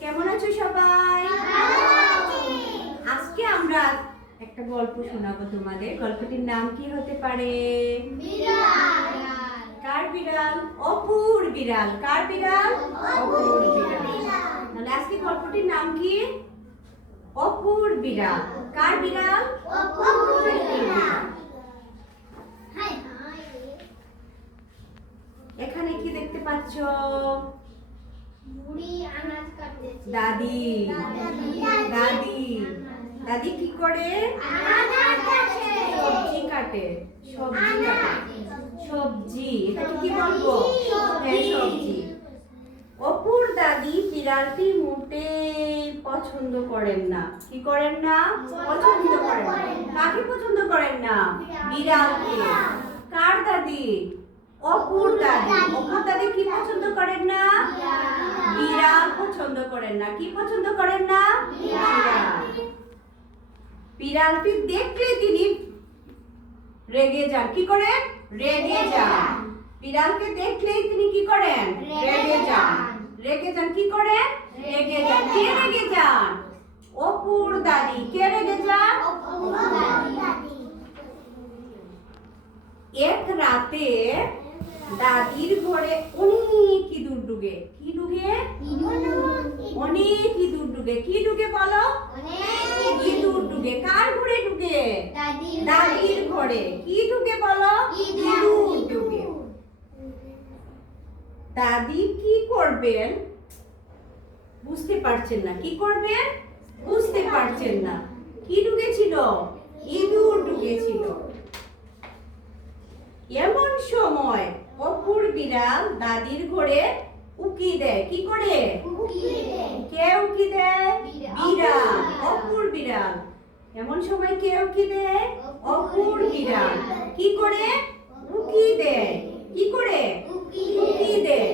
কেমন আছো সবাই? আজকে আমরা একটা গল্প শোনাবো তোমাদের। গল্পটির নাম কি হতে পারে? কার বিড়াল? অপুর বিড়াল। কার বিড়াল? অপুর বিড়াল। তাহলে আজকে গল্পটির নাম কি? অপুর বিড়াল। কার বিড়াল? অপুর বিড়াল। এখানে কি দেখতে পাচ্ছ? দাদি। দাদি দাদি কি করে? সবজি কাটে। সবজি কাটে। সবজি, এটাকে কি বলবো? হ্যাঁ, সবজি। অপুর দাদি বিড়ালটি মোটেই পছন্দ করেন না। কি করেন না? পছন্দ করেন না। কাকে পছন্দ করেন না? বিড়ালকে। কার দাদি? অপুর দাদি। অপুর দাদি কি পছন্দ করেন না? বিড়াল পছন্দ করেন না। কি পছন্দ করেন না? বিড়াল। বিড়ালটি দেখলে তিনি রেগে যান। কি করেন? রেগে যান। বিড়ালকে দেখলেই তিনি কি করেন? রেগে যান। রেগে যান। কি করেন? রেগে যান। কে রেগে যান? অপুর দাদি। কে রেগে যান? অপুর দাদি। এক রাতে দাদির ঘরে অনেক ইঁদুর ঢুকে। কি ঢুকে? অনেক ইঁদুর ঢুকে। কি ঢুকে বলো? ইঁদুর ঢুকে। কার ঘরে ঢুকে? দাদির ঘরে। কি ঢুকে বলো? ইঁদুর ঢুকে। দাদি কি করবেন বুঝতে পারছেন না। কি করবেন বুঝতে পারছেন না। কি ঢুকেছিল? ইঁদুর ঢুকেছিল। এমন সময় অপুর বিড়াল দাদির ঘরে উকি দেয়। কি করে? কে উকি দেয়? বিড়াল। অপুর বিড়াল। এমন সময় কে উকি দেয়? অপুর বিড়াল। কি করে? উকি দেয়। কি করে? উকি দেয়।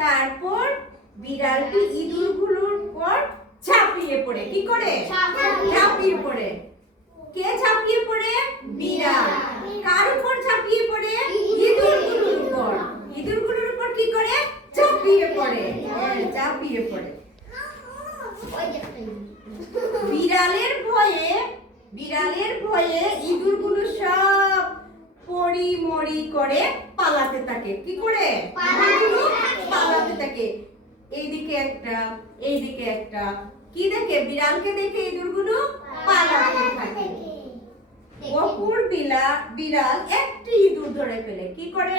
তারপর বিড়ালটি ইঁদুরগুলোর উপর ঝাঁপিয়ে পড়ে। কি করে? ঝাঁপিয়ে পড়ে। কে ঝাঁপিয়ে পড়ে? বিড়াল। কার উপর ঝাঁপিয়ে পড়ে? ইঁদুরগুলোর উপর। ইঁদুরগুলোর উপর কি করে? ঝাঁপিয়ে পড়ে। ঝাঁপিয়ে পড়ে। বিড়ালের ভয়ে ইঁদুরগুলো সব পড়ি মরি করে পালাতে থাকে। কি করে? পালাতে থাকে। এইদিকে একটা, এইদিকে একটা। কি দেখে? বিড়ালকে দেখে ইঁদুরগুলো পালাতে থাকে। অপুর বিড়াল একটি ইঁদুর ধরে ফেলে। কি করে?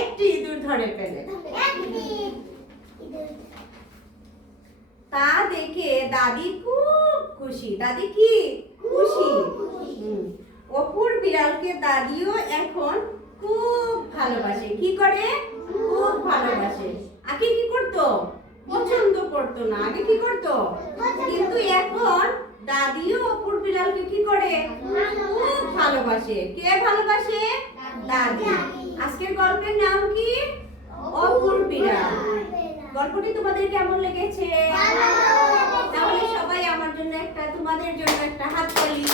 একটি ইঁদুর ধরে ফেলে। তা দেখে দাদি খুব খুশি। দাদি কি খুশি? অপুর বিড়ালকে দাদিও এখন খুব ভালোবাসে। কি করে? খুব ভালোবাসে। আগে কি করতো? পছন্দ করতো না। আগে কি করতো? কিন্তু এখন দাদিও অপুর বিড়ালকে কি করে? খুব ভালোবাসে। কে ভালোবাসে? দাদি। আজকের গল্পের নাম কি? অপুর বিড়াল। গল্পটি তোমাদের কেমন লেগেছে? তাহলে সবাই আমার জন্য একটা, তোমাদের জন্য একটা হাততালি।